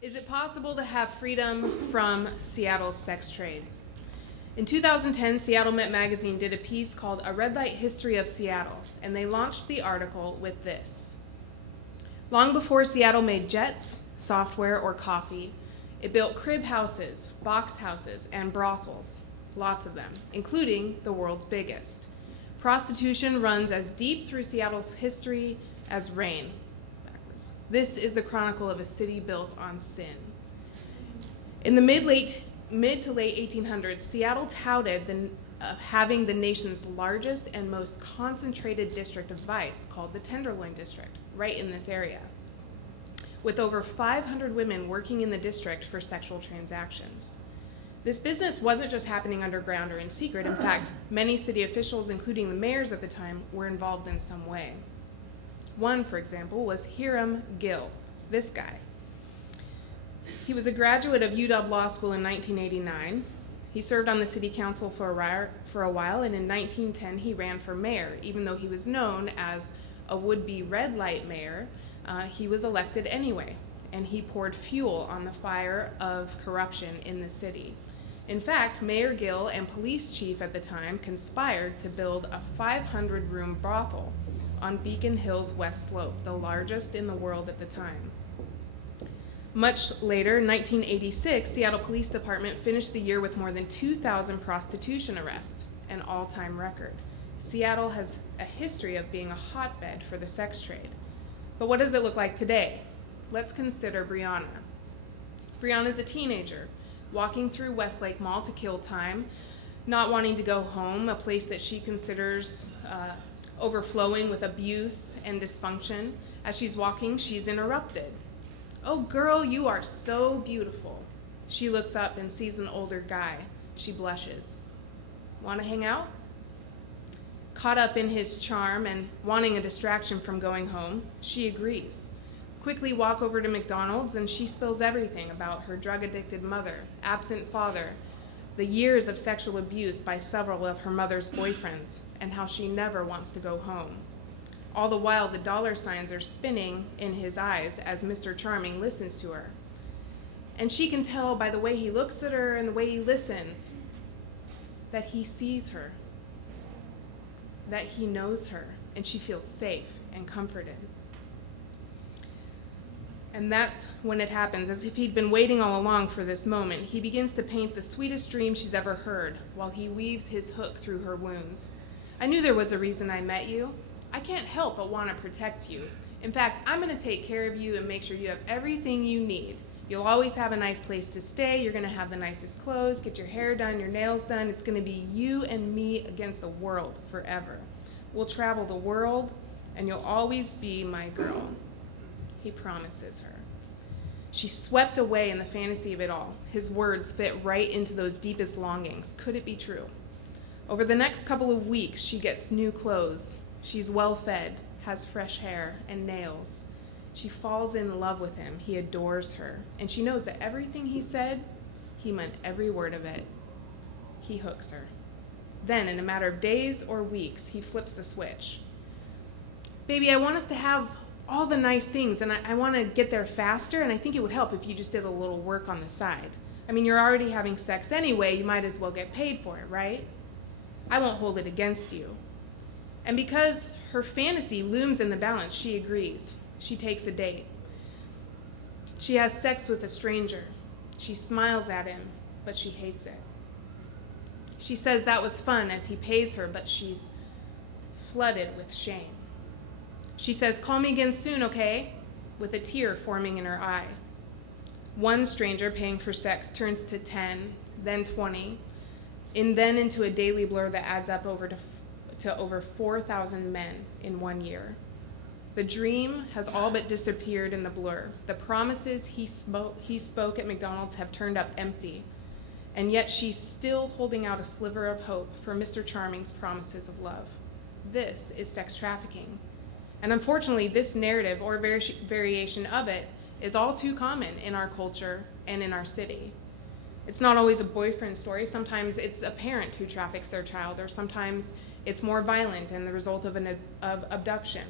Is it possible to have freedom from Seattle's sex trade? In 2010, Seattle Met Magazine did a piece called A Red Light History of Seattle, and they launched the article with this. Long before Seattle made jets, software, or coffee, it built crib houses, box houses, and brothels, lots of them, including the world's biggest. Prostitution runs as deep through Seattle's history as rain. This is the chronicle of a city built on sin. In the mid to late 1800s, Seattle touted having the nation's largest and most concentrated district of vice, called the Tenderloin District, right in this area, with over 500 women working in the district for sexual transactions. This business wasn't just happening underground or in secret. In fact, many city officials, including the mayors at the time, were involved in some way. One, for example, was Hiram Gill, this guy. He was a graduate of UW Law School in 1989. He served on the city council for a while, and in 1910 he ran for mayor. Even though he was known as a would-be red light mayor, he was elected anyway, and he poured fuel on the fire of corruption in the city. In fact, Mayor Gill and police chief at the time conspired to build a 500-room brothel on Beacon Hill's west slope, the largest in the world at the time. Much later, in 1986, Seattle Police Department finished the year with more than 2,000 prostitution arrests, an all-time record. Seattle has a history of being a hotbed for the sex trade. But what does it look like today? Let's consider Brianna. Brianna's a teenager, walking through Westlake Mall to kill time, not wanting to go home, a place that she considers overflowing with abuse and dysfunction. As she's walking, she's interrupted. "Oh, girl, you are so beautiful." She looks up and sees an older guy. She blushes. "Want to hang out?" Caught up in his charm and wanting a distraction from going home, she agrees. Quickly walk over to McDonald's, and she spills everything about her drug-addicted mother, absent father, the years of sexual abuse by several of her mother's boyfriends, and how she never wants to go home. All the while, the dollar signs are spinning in his eyes as Mr. Charming listens to her. And she can tell by the way he looks at her and the way he listens that he sees her, that he knows her, and she feels safe and comforted. And that's when it happens. As if he'd been waiting all along for this moment, he begins to paint the sweetest dream she's ever heard while he weaves his hook through her wounds. "I knew there was a reason I met you. I can't help but want to protect you. In fact, I'm going to take care of you and make sure you have everything you need. You'll always have a nice place to stay. You're going to have the nicest clothes, get your hair done, your nails done. It's going to be you and me against the world forever. We'll travel the world, and you'll always be my girl." He promises her. She's swept away in the fantasy of it all. His words fit right into those deepest longings. Could it be true? Over the next couple of weeks, she gets new clothes. She's well-fed, has fresh hair and nails. She falls in love with him. He adores her. And she knows that everything he said, he meant every word of it. He hooks her. Then, in a matter of days or weeks, he flips the switch. "Baby, I want us to have all the nice things, and I want to get there faster, and I think it would help if you just did a little work on the side. I mean, you're already having sex anyway, you might as well get paid for it, right? I won't hold it against you." And because her fantasy looms in the balance, she agrees. She takes a date. She has sex with a stranger. She smiles at him, but she hates it. She says that was fun as he pays her, but she's flooded with shame. She says, "Call me again soon, okay?" with a tear forming in her eye. One stranger paying for sex turns to 10, then 20, and then into a daily blur that adds up to over 4,000 men in 1 year. The dream has all but disappeared in the blur. The promises he spoke at McDonald's have turned up empty, and yet she's still holding out a sliver of hope for Mr. Charming's promises of love. This is sex trafficking. And unfortunately, this narrative, or variation of it, is all too common in our culture and in our city. It's not always a boyfriend story. Sometimes it's a parent who traffics their child, or sometimes it's more violent and the result of abduction.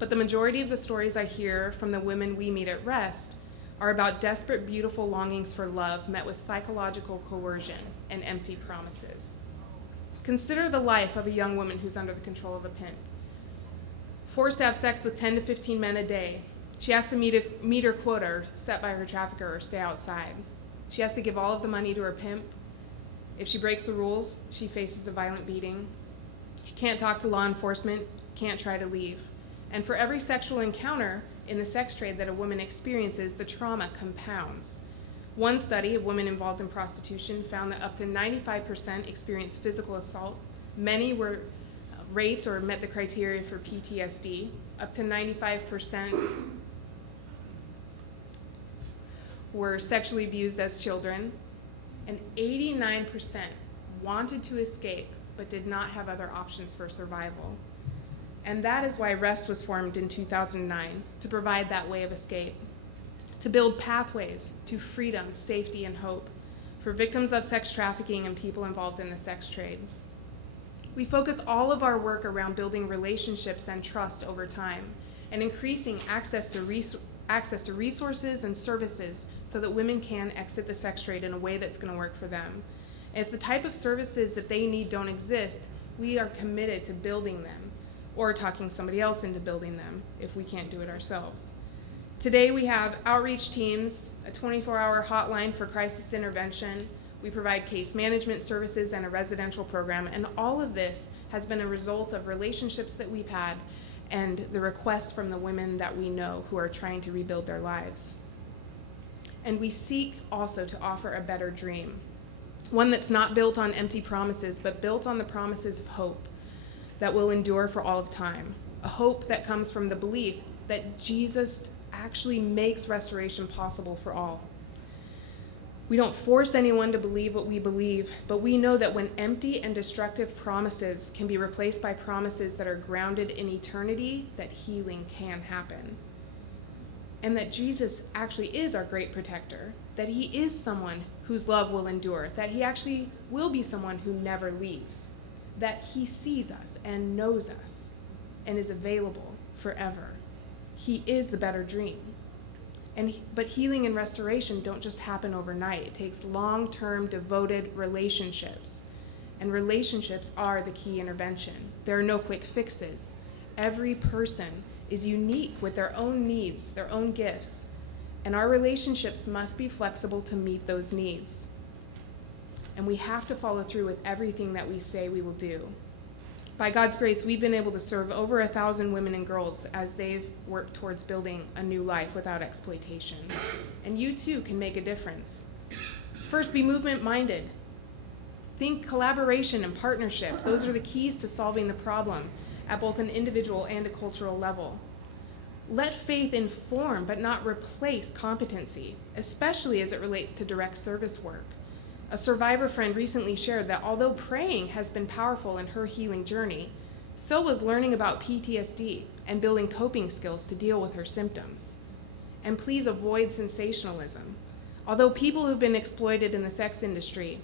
But the majority of the stories I hear from the women we meet at REST are about desperate, beautiful longings for love met with psychological coercion and empty promises. Consider the life of a young woman who's under the control of a pimp. Forced to have sex with 10 to 15 men a day. She has to meet her quota set by her trafficker or stay outside. She has to give all of the money to her pimp. If she breaks the rules, she faces a violent beating. She can't talk to law enforcement, can't try to leave. And for every sexual encounter in the sex trade that a woman experiences, the trauma compounds. One study of women involved in prostitution found that up to 95% experienced physical assault. Many were raped or met the criteria for PTSD. Up to 95% were sexually abused as children. And 89% wanted to escape but did not have other options for survival. And that is why REST was formed in 2009, to provide that way of escape, to build pathways to freedom, safety, and hope for victims of sex trafficking and people involved in the sex trade. We focus all of our work around building relationships and trust over time and increasing access to resources and services so that women can exit the sex trade in a way that's going to work for them. And if the type of services that they need don't exist, we are committed to building them or talking somebody else into building them if we can't do it ourselves. Today we have outreach teams, a 24-hour hotline for crisis intervention. We provide case management services and a residential program, and all of this has been a result of relationships that we've had and the requests from the women that we know who are trying to rebuild their lives. And we seek also to offer a better dream, one that's not built on empty promises, but built on the promises of hope that will endure for all of time, a hope that comes from the belief that Jesus actually makes restoration possible for all. We don't force anyone to believe what we believe, but we know that when empty and destructive promises can be replaced by promises that are grounded in eternity, that healing can happen. And that Jesus actually is our great protector, that he is someone whose love will endure, that he actually will be someone who never leaves, that he sees us and knows us and is available forever. He is the better dream. But healing and restoration don't just happen overnight. It takes long-term, devoted relationships. And relationships are the key intervention. There are no quick fixes. Every person is unique with their own needs, their own gifts. And our relationships must be flexible to meet those needs. And we have to follow through with everything that we say we will do. By God's grace, we've been able to serve over 1,000 women and girls as they've worked towards building a new life without exploitation. And you too can make a difference. First, be movement-minded. Think collaboration and partnership. Those are the keys to solving the problem at both an individual and a cultural level. Let faith inform but not replace competency, especially as it relates to direct service work. A survivor friend recently shared that although praying has been powerful in her healing journey, so was learning about PTSD and building coping skills to deal with her symptoms. And please avoid sensationalism. Although people who've been exploited in the sex industry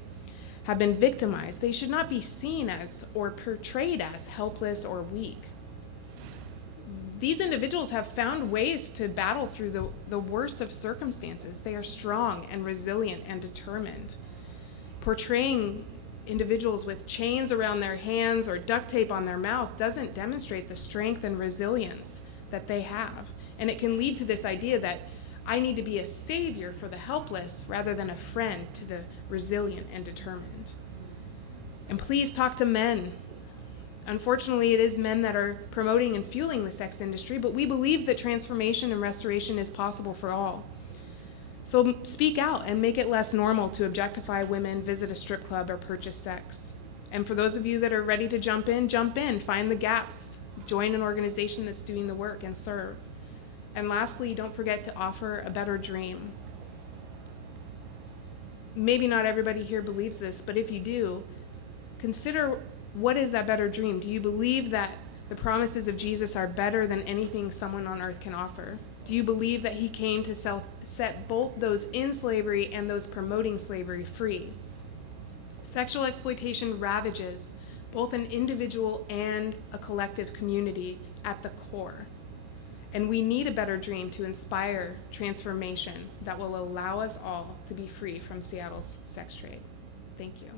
have been victimized, they should not be seen as or portrayed as helpless or weak. These individuals have found ways to battle through the worst of circumstances. They are strong and resilient and determined. Portraying individuals with chains around their hands or duct tape on their mouth doesn't demonstrate the strength and resilience that they have. And it can lead to this idea that I need to be a savior for the helpless rather than a friend to the resilient and determined. And please talk to men. Unfortunately, it is men that are promoting and fueling the sex industry, but we believe that transformation and restoration is possible for all. So speak out and make it less normal to objectify women, visit a strip club, or purchase sex. And for those of you that are ready to jump in, find the gaps, join an organization that's doing the work, and serve. And lastly, don't forget to offer a better dream. Maybe not everybody here believes this, but if you do, consider what is that better dream? Do you believe that the promises of Jesus are better than anything someone on earth can offer? Do you believe that he came to set both those in slavery and those promoting slavery free? Sexual exploitation ravages both an individual and a collective community at the core. And we need a better dream to inspire transformation that will allow us all to be free from Seattle's sex trade. Thank you.